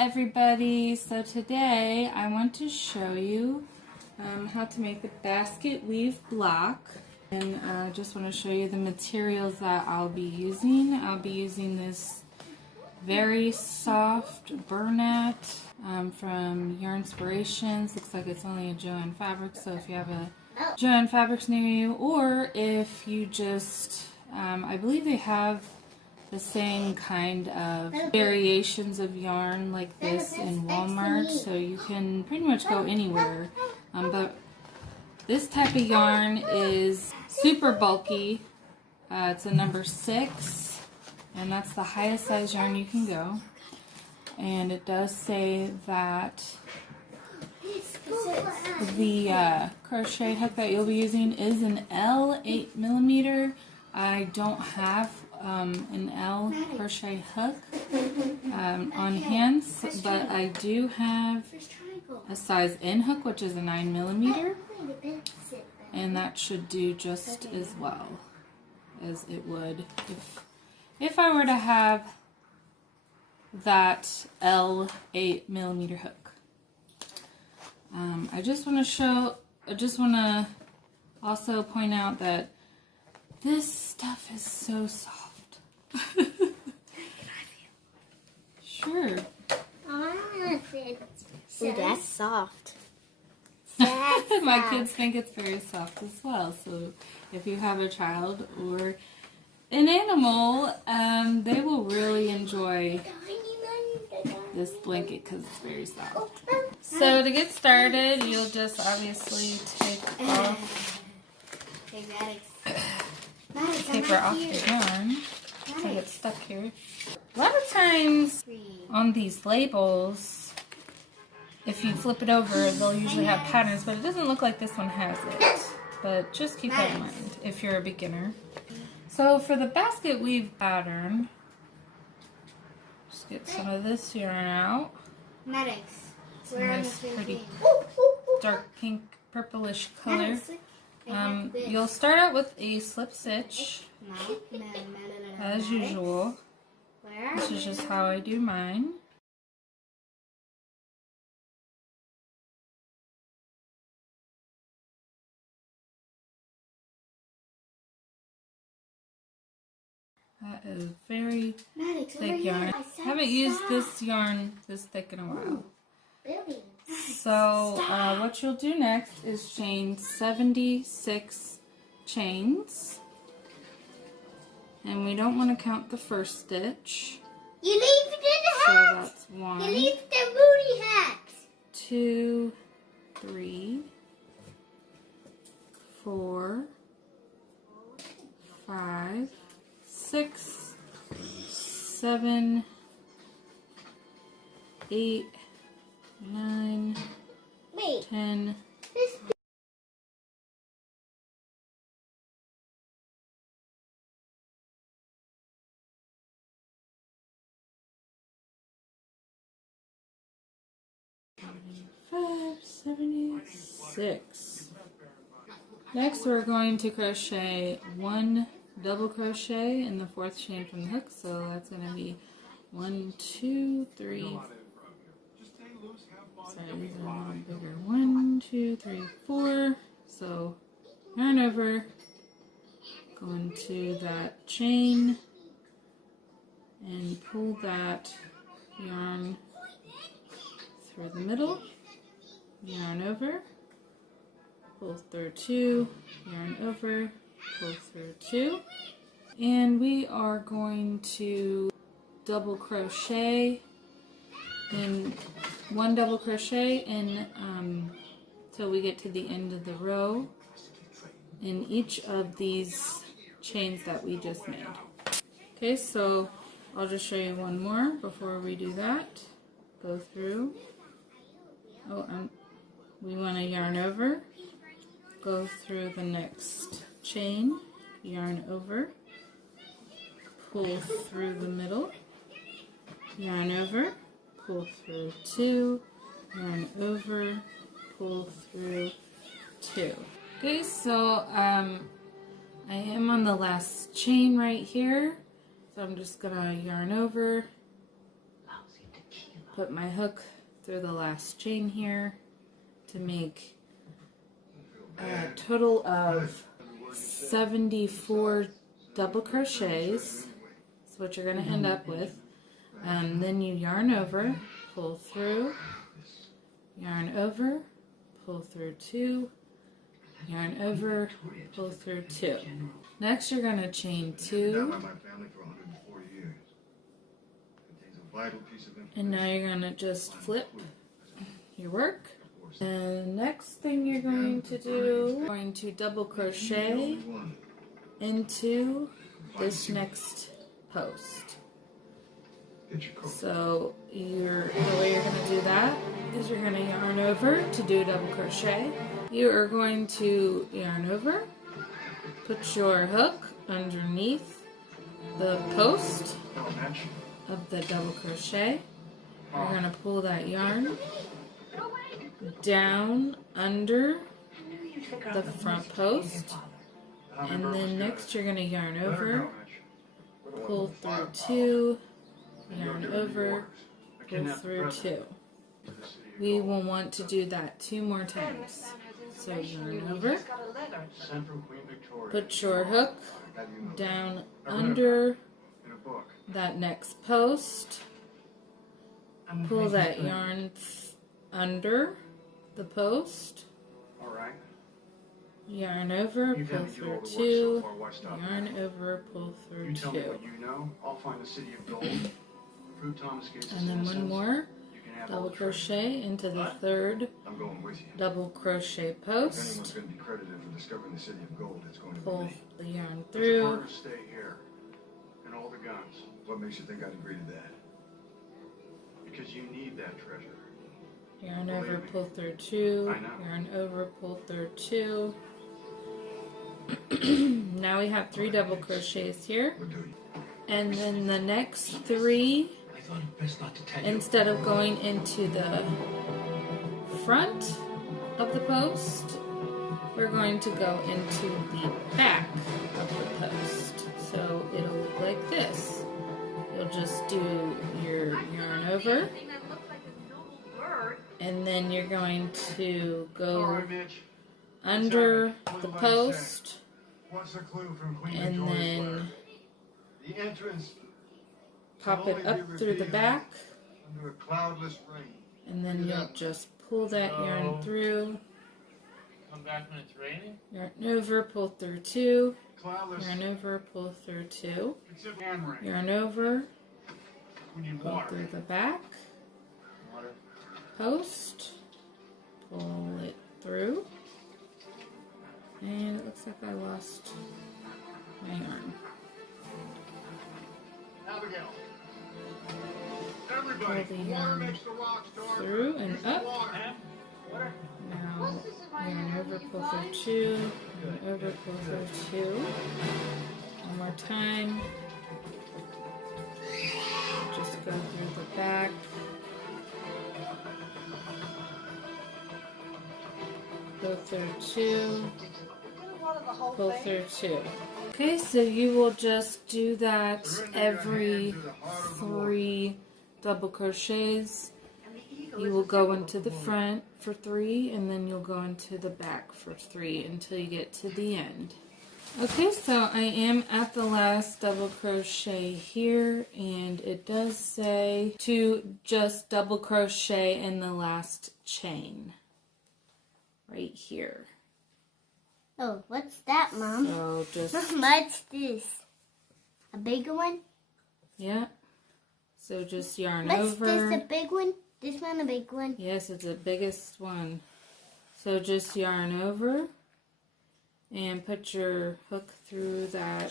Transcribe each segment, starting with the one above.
everybody. So today I want to show you how to make the basket weave block, and I just want to show you the materials that I'll be using. I'll be using this very soft Burnat from Yarn Inspirations. Looks like it's only a Joann fabric, so if you have a Joann fabrics near you, or if you just I believe they have the same kind of variations of yarn like this in Walmart, so you can pretty much go anywhere. But this type of yarn is super bulky. It's a number 6, and that's the highest size yarn you can go. And it does say that the crochet hook that you'll be using is an L 8mm. I don't have an L crochet hook on hand, but I do have a size N hook, which is a 9mm, and that should do just as well as it would if I were to have that L 8mm hook. I just want to also point out that this stuff is so soft. Sure. Ooh, that's soft. My kids think it's very soft as well. So if you have a child or an animal, they will really enjoy this blanket because it's very soft. So to get started, you'll just obviously take off paper off the yarn so it's stuck here. A lot of times on these labels, if you flip it over, they'll usually have patterns, but it doesn't look like this one has it. But just keep that in mind if you're a beginner. So for the basket weave pattern, just get some of this yarn out. It's a nice, pretty dark pink, purplish color. You'll start out with a slip stitch, as usual. This is just how I do mine. That is very thick yarn. I haven't used this yarn this thick in a while. So what you'll do next is chain 76 chains. And we don't want to count the first stitch. You leave it in the hat. So that's 1. You leave the booty hat. 2, 3, 4, 5, 6, 7, 8, 9, 10. 76. Next we're going to crochet 1 double crochet in the 4th chain from the hook, so that's going to be 1, 2, 3. Sorry, these are a little bigger. 1, 2, 3, 4. So yarn over, go into that chain and pull that yarn through the middle, yarn over, pull through 2, yarn over, pull through 2, and we are going to double crochet in 1 double crochet in till we get to the end of the row in each of these chains that we just made. Okay, so I'll just show you one more before we do that. Go through. We want to yarn over, go through the next chain, yarn over, pull through the middle, yarn over, pull through 2, yarn over, pull through 2. Okay, so I am on the last chain right here, so I'm just gonna yarn over, put my hook through the last chain here to make a total of 74 double crochets. That's what you're going to end up with. Then you yarn over, pull through, yarn over, pull through 2, yarn over, pull through 2. Next you're going to chain 2, and now you're going to just flip your work. And next thing you're going to do, you're going to double crochet into this next post. So the way you're going to do that is you're going to yarn over to do double crochet. You are going to yarn over, put your hook underneath the post of the double crochet. You're going to pull that yarn down under the front post, and then next you're going to yarn over, pull through 2, yarn over, pull through 2. We will want to do that 2 more times. So yarn over, put your hook down under that next post, pull that yarn under the post, yarn over, pull through 2, yarn over, pull through 2. And then one more double crochet into the third double crochet post, pull the yarn through. What makes you think I'd agree to that? Because you need that treasure. Yarn over, pull through 2, yarn over, pull through 2. Now we have 3 double crochets here. And then the next 3, instead of going into the front of the post, we're going to go into the back of the post. So it'll look like this. You'll just do your yarn over, and then you're going to go under the post, and then pop it up through the back, and then you'll just pull that yarn through, Come back when it's raining? yarn over, pull through 2, yarn over, pull through 2, yarn over, pull through the back, post, pull it through, and it looks like I lost my yarn. Abigail. Pull Everybody, the water yarn makes the rocks dark. through and up. Water? Now yarn over, pull through 2, yarn over, pull through 2. One more time. Just go through the back. Pull through 2, pull through 2. Okay, so you will just do that every 3 double crochets. You will go into the front for 3, and then you'll go into the back for 3 until you get to the end. Okay, so I am at the last double crochet here, and it does say to just double crochet in the last chain right here. Oh, what's that, Mom? So just What's this? A bigger one? yeah. So just yarn What's over. this, a big one? This one a big one? Yes, it's the biggest one. So just yarn over and put your hook through that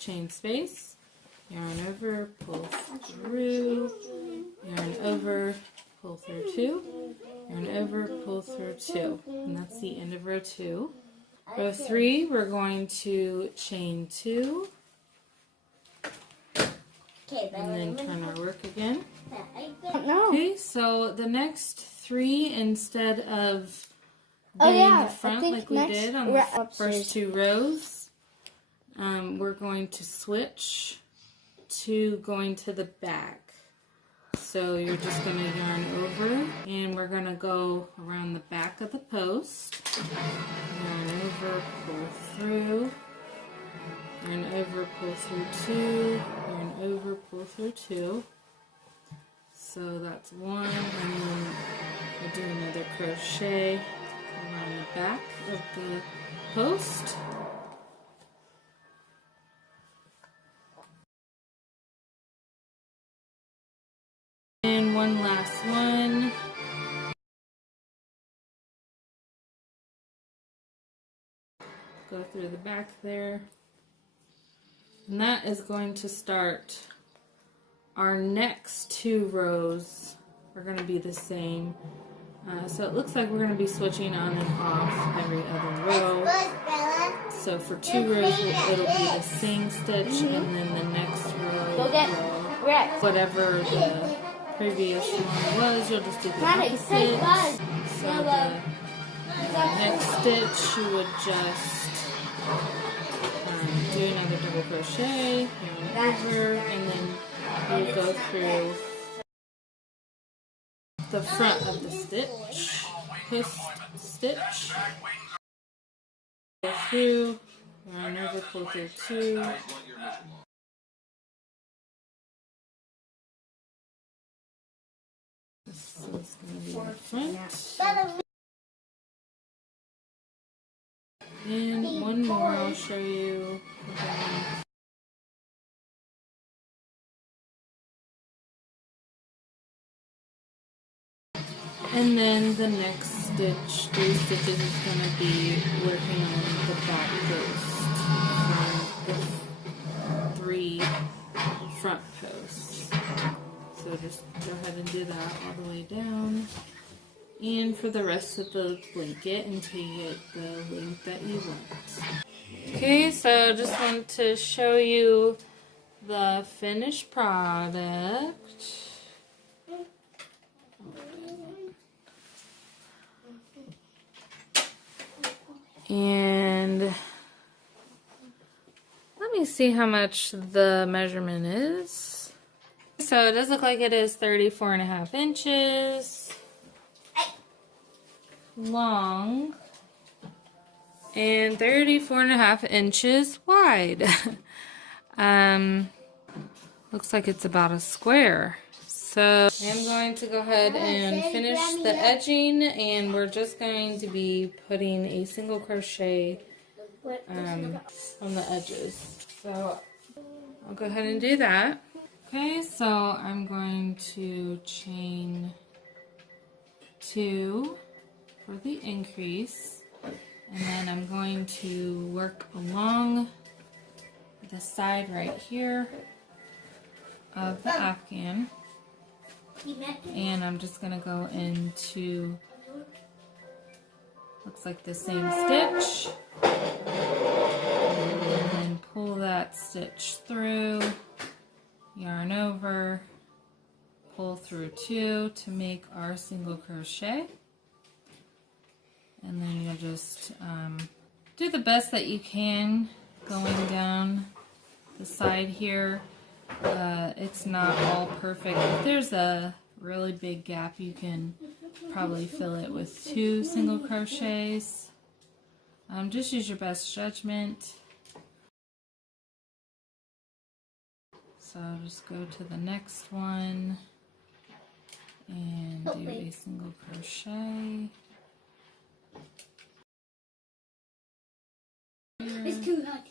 chain space. Yarn over, pull through, yarn over, pull through 2, yarn over, pull through 2. And that's the end of row 2. Row 3, we're going to chain 2 Okay, and then turn our work again. No. Okay, so the next 3, instead of Oh, doing yeah, the I front think like we next did on we're the upstairs. first 2 rows, we're going to switch to going to the back. So you're just going to yarn over, and we're going to go around the back of the post. Yarn over, pull through, yarn over, pull through 2, yarn over, pull through 2. So that's 1, and then we'll do another crochet around the back of the post. And one last one. Go through the back there. And that is going to start our next 2 rows. Are going to be the same. So it looks like we're going to be switching on and off every other row. So for 2 rows, it'll be the same stitch, and then the next row, whatever the previous one was, you'll just do the opposite. So the next stitch, you would just do another double crochet, yarn over, and then you would go through the front of the stitch, post stitch, go through, yarn over, pull through 2, this is going to be the front, and one more I'll show you again. And then the next stitch, 3 stitches, is going to be working on the back post from the 3 front posts. So just go ahead and do that all the way down. And for the rest of the blanket until you get the length that you want. Okay, so just want to show you the finished product. And let me see how much the measurement is. So it does look like it is 34.5 inches long and 34.5 inches wide. Looks like it's about a square. So I'm going to go ahead and finish the edging, and we're just going to be putting a single crochet on the edges. So I'll go ahead and do that. Okay, so I'm going to chain 2 for the increase, and then I'm going to work along the side right here of the afghan. And I'm just going to go into, looks like the same stitch, and then pull that stitch through, yarn over, pull through 2 to make our single crochet, and then you'll just do the best that you can going down the side here. It's not all perfect. If there's a really big gap, you can probably fill it with 2 single crochets. Just use your best judgment. So I'll just go to the next one and do a single crochet. It's too much.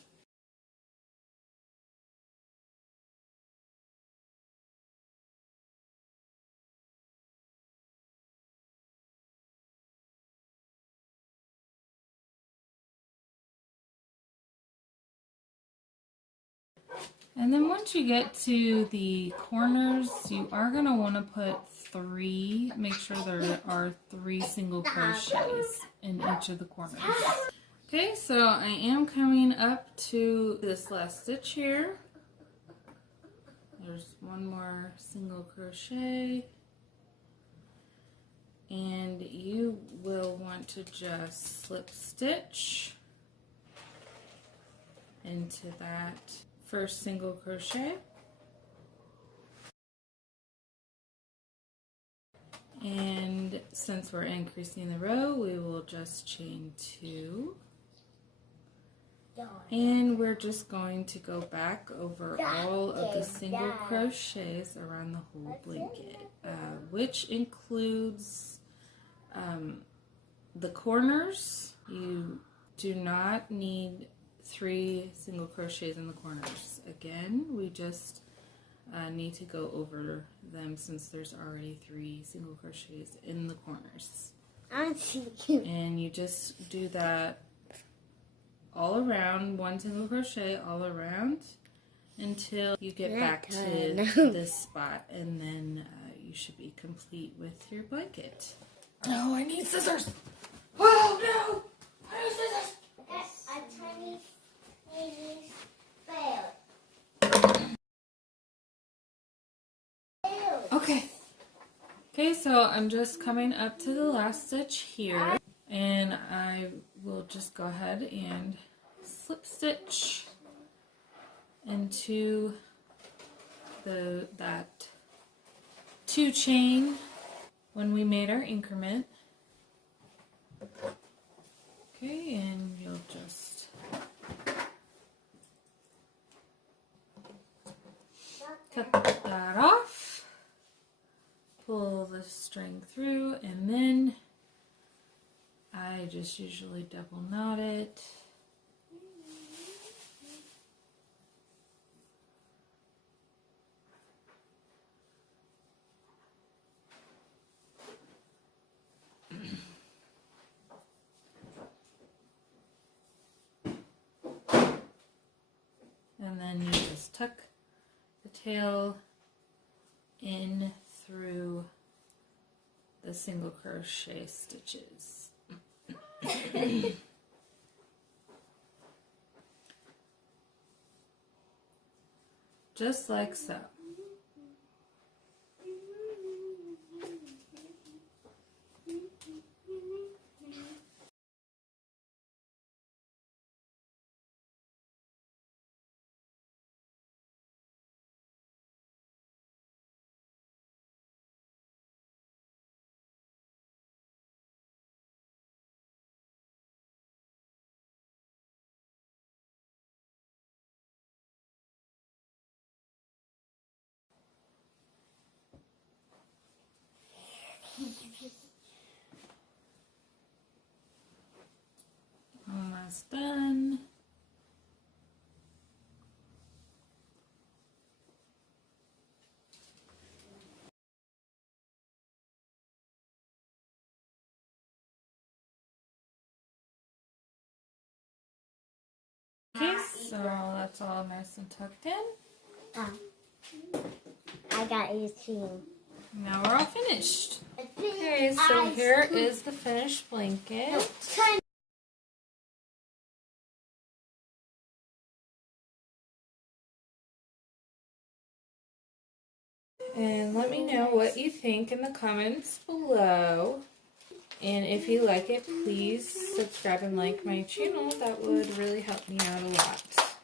And then once you get to the corners, you are going to want to put 3, make sure there are 3 single crochets in each of the corners. Okay, so I am coming up to this last stitch here. There's one more single crochet. And you will want to just slip stitch into that first single crochet, And since we're increasing the row, we will just chain 2. And we're just going to go back over all of the single crochets around the whole blanket, which includes the corners. You do not need 3 single crochets in the corners. Again, we just need to go over them since there's already 3 single crochets in the corners. And you just do that all around, 1 single crochet all around until you get back to this spot, and then you should be complete with your blanket. Oh, I need scissors. Oh no, I need scissors. A tiny fail. Okay, so I'm just coming up to the last stitch here, and I will just go ahead and slip stitch into that 2 chain when we made our increment. Okay, and you'll just cut that off, pull the string through, and then I just usually double knot it. And then you just tuck the tail in through the single crochet stitches. Just like so. Almost done. Okay, so that's all nice and tucked in. I got 18. Now we're all finished. Okay, so here is the finished blanket. And let me know what you think in the comments below. And if you like it, please subscribe and like my channel. That would really help me out a lot.